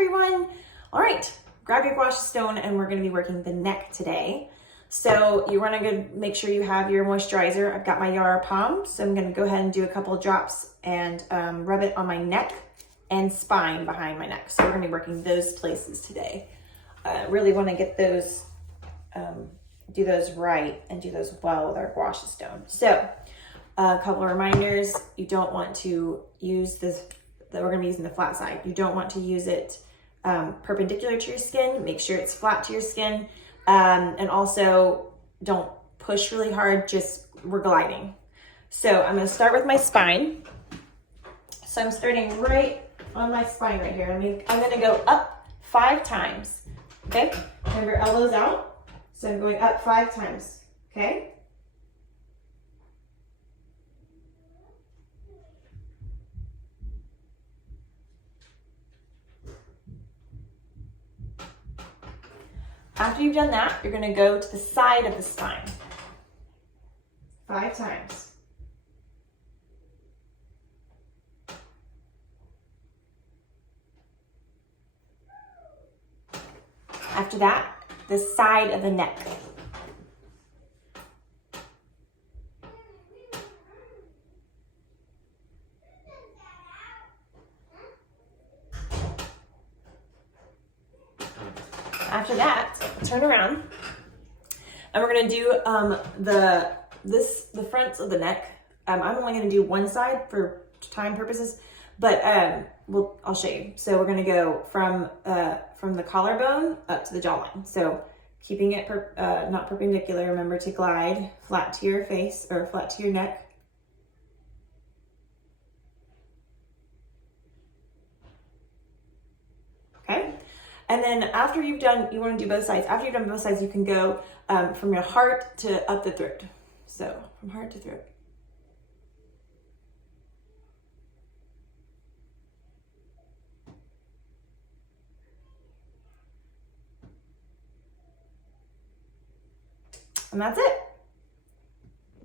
everyone. All right, grab your Gua Sha stone and we're gonna be working the neck today. So you wanna make sure you have your moisturizer. I've got my Yara Palm, so I'm gonna go ahead and do a couple of drops and rub it on my neck and spine behind my neck. So we're gonna be working those places today. Really wanna get those, do those right and do those well with our Gua Sha stone. So a couple of reminders, you don't want to use this, that we're gonna be using the flat side. You don't want to use it perpendicular to your skin. Make sure it's flat to your skin. And also don't push really hard, we're gliding. So I'm gonna start with my spine. So I'm starting right on my spine right here. I'm gonna go up 5 times, okay? Remember, elbows out. So I'm going up 5 times, okay? After you've done that, you're gonna go to the side of the spine. 5 times. After that, the side of the neck. After that, turn around, and we're gonna do the fronts of the neck. I'm only gonna do one side for time purposes, but I'll show you. So we're gonna go from the collarbone up to the jawline. So keeping it not perpendicular. Remember to glide flat to your face or flat to your neck. Okay. And then after you've done, you want to do both sides. After you've done both sides, you can go from your heart to up the throat. So from heart to throat. And that's it.